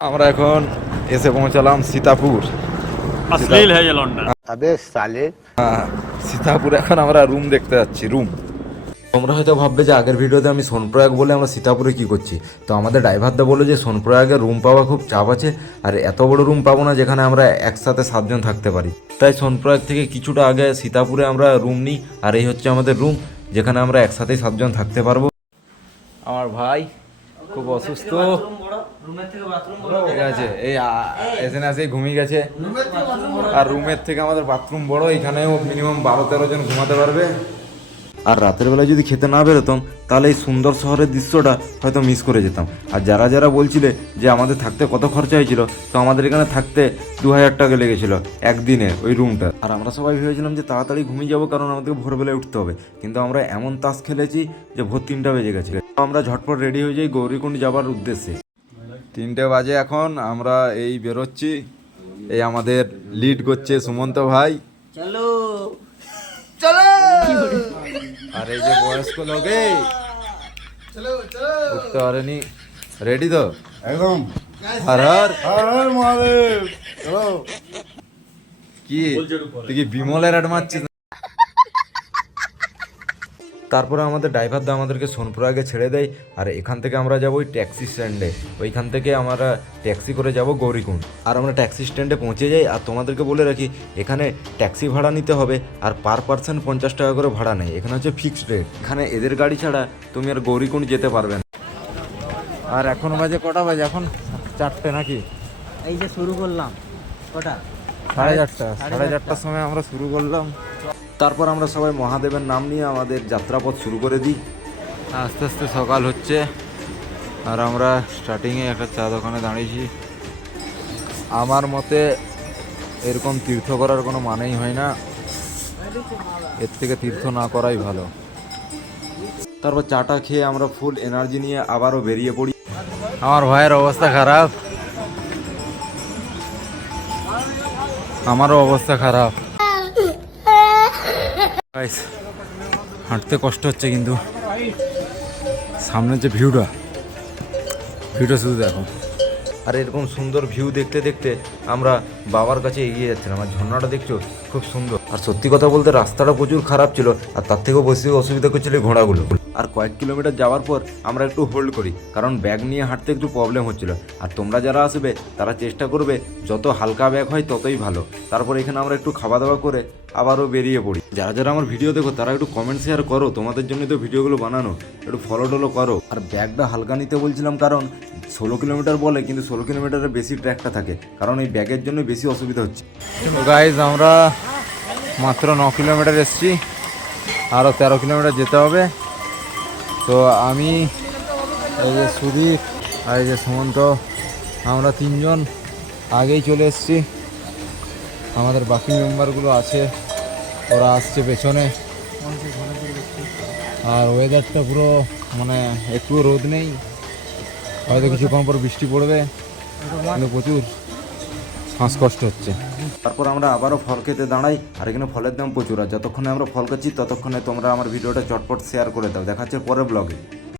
আমরা এখন এসে পৌঁছালাম সীতাপুর। অশ্লীল আবে সালে। হ্যাঁ, সীতাপুর এখন আমরা রুম দেখতে যাচ্ছি রুম তোমরা হয়তো ভাববে যে আগের ভিডিওতে আমি সোনপ্রয়াগ বলে আমরা সীতাপুরে কি করছি। তো আমাদের ড্রাইভারটা বলল যে সোনপ্রয়াগে রুম পাওয়া খুব চাপ আছে আর এত বড় রুম পাবো না যেখানে আমরা একসাথে সাতজন থাকতে পারি। তাই সোনপ্রয়াগ থেকে কিছুটা আগে সীতাপুরে আমরা রুম নিই আর এই হচ্ছে আমাদের রুম যেখানে আমরা একসাথেই সাতজন থাকতে পারব। আমার ভাই খুব অসুস্থ। ঠিক আছে এই এসে না এসেই ঘুমিয়ে গেছে। আর রুমের থেকে আমাদের বাথরুম বড় এখানেও মিনিমাম বারো তেরো জন ঘুমাতে পারবে। আর রাতের বেলায় যদি খেতে না বেরোতাম, তাহলে এই সুন্দর শহরের দৃশ্যটা হয়তো মিস করে যেতাম। আর যারা যারা বলছিলে যে আমাদের থাকতে কত খরচা হয়েছিল, তো আমাদের এখানে থাকতে দু হাজার টাকা লেগেছিল একদিনে ওই রুমটা আর আমরা সবাই ভেবেছিলাম যে তাড়াতাড়ি ঘুমিয়ে যাব, কারণ আমাদেরকে ভোরবেলায় উঠতে হবে। কিন্তু আমরা এমন তাস খেলেছি যে ভোর তিনটা বেজে গেছে। আমরা ঝটপট রেডি হয়ে যাই গৌরীকুণ্ড যাবার উদ্দেশ্যে। তিনটে বাজে এখন, আমরা এই বেরোচ্ছি। এই আমাদের লিড করছে সুমন্ত ভাই চলো আর এই যে বয়স্ক লোক এই। উঠতে পারেনি। রেডি তো? একদম। হর হর। হর মহাদেব। চলো। কি? তুই কি বিমলের অ্যাড মারছিস তারপরে আমাদের ড্রাইভার দা আমাদেরকে সোনপুরাগে ছেড়ে দেয় আর এখান থেকে আমরা যাব ওই ট্যাক্সি স্ট্যান্ডে ওইখান থেকে আমরা ট্যাক্সি করে যাব গৌরীকুণ্ড। আর আমরা ট্যাক্সি স্ট্যান্ডে পৌঁছে যাই আর তোমাদেরকে বলে রাখি এখানে ট্যাক্সি ভাড়া নিতে হবে আর পার পার্সন পঞ্চাশ টাকা করে ভাড়া নেয়। এখানে হচ্ছে ফিক্সড রেট এখানে এদের গাড়ি ছাড়া তুমি আর গৌরীকুণ্ড যেতে পারবে না। আর এখন বাজে কটা বাজে? এখন চারটে নাকি? এই যে শুরু করলাম। কটা? সাড়ে চারটা। সাড়ে চারটার সময় আমরা শুরু করলাম। তারপর আমরা সবাই মহাদেবের নাম নিয়ে আমাদের যাত্রাপথ শুরু করে দিই। আস্তে আস্তে সকাল হচ্ছে। আর আমরা স্টার্টিংয়ে একটা চা দোকানে দাঁড়িয়েছি। আমার মতে এরকম তীর্থ করার কোনো মানেই হয় না। এর থেকে তীর্থ না করাই ভালো। তারপর চাটা খেয়ে আমরা ফুল এনার্জি নিয়ে আবারও বেরিয়ে পড়ি। আমার ভাইয়ের অবস্থা খারাপ। আমারও অবস্থা খারাপ। হাঁটতে কষ্ট হচ্ছে কিন্তু। সামনের যে ভিউটা ভিউটা শুধু দেখো। আর এরকম সুন্দর ভিউ দেখতে দেখতে আমরা বাবার কাছে এগিয়ে যাচ্ছিলাম। আর ঝর্ণাটা দেখছ, খুব সুন্দর। আর সত্যি কথা বলতে রাস্তাটা প্রচুর খারাপ ছিল, আর তার থেকেও বেশি অসুবিধা করছিল ঘোড়াগুলো। আর কয়েক কিলোমিটার যাওয়ার পর আমরা একটু হোল্ড করি, কারণ ব্যাগ নিয়ে হাঁটতে একটু প্রবলেম হচ্ছিল। আর তোমরা যারা আসবে, তারা চেষ্টা করবে, যত হালকা ব্যাগ হয় ততই ভালো। তারপর এখানে আমরা একটু খাওয়া দাওয়া করে আবারও বেরিয়ে পড়ি। যারা যারা আমার ভিডিও দেখো, তারা একটু কমেন্ট শেয়ার করো। তোমাদের জন্য তো ভিডিওগুলো বানানো। একটু ফলো টলো করো। আর ব্যাগটা হালকা নিতে বলছিলাম কারণ ষোলো কিলোমিটার বলে, কিন্তু ষোলো কিলোমিটারের বেশি ট্র্যাকটা থাকে। কারণ এই ব্যাগের জন্য বেশি অসুবিধা হচ্ছে। গাইজ আমরা মাত্র ন কিলোমিটার এসেছি। আরও তেরো কিলোমিটার যেতে হবে। তো আমি, এই যে সুদীপ আর এই যে সুমন্ত, আমরা তিনজন আগেই চলে এসেছি। আমাদের বাকি মেম্বারগুলো আছে, ওরা আসছে পেছনে। আর ওয়েদারটা পুরো মানে একটু রোদ নেই। হয়তো কিছুক্ষণ পর বৃষ্টি পড়বে, কিন্তু প্রচুর শ্বাসকষ্ট হচ্ছে। তারপর আমরা আবারও ফল খেতে দাঁড়াই, আর এখানে ফলের দাম প্রচুর, আর যতক্ষণে আমরা ফল খাচ্ছি, ততক্ষণে তোমরা আমার ভিডিওটা চটপট শেয়ার করে দাও। দেখাচ্ছে পরের ব্লগে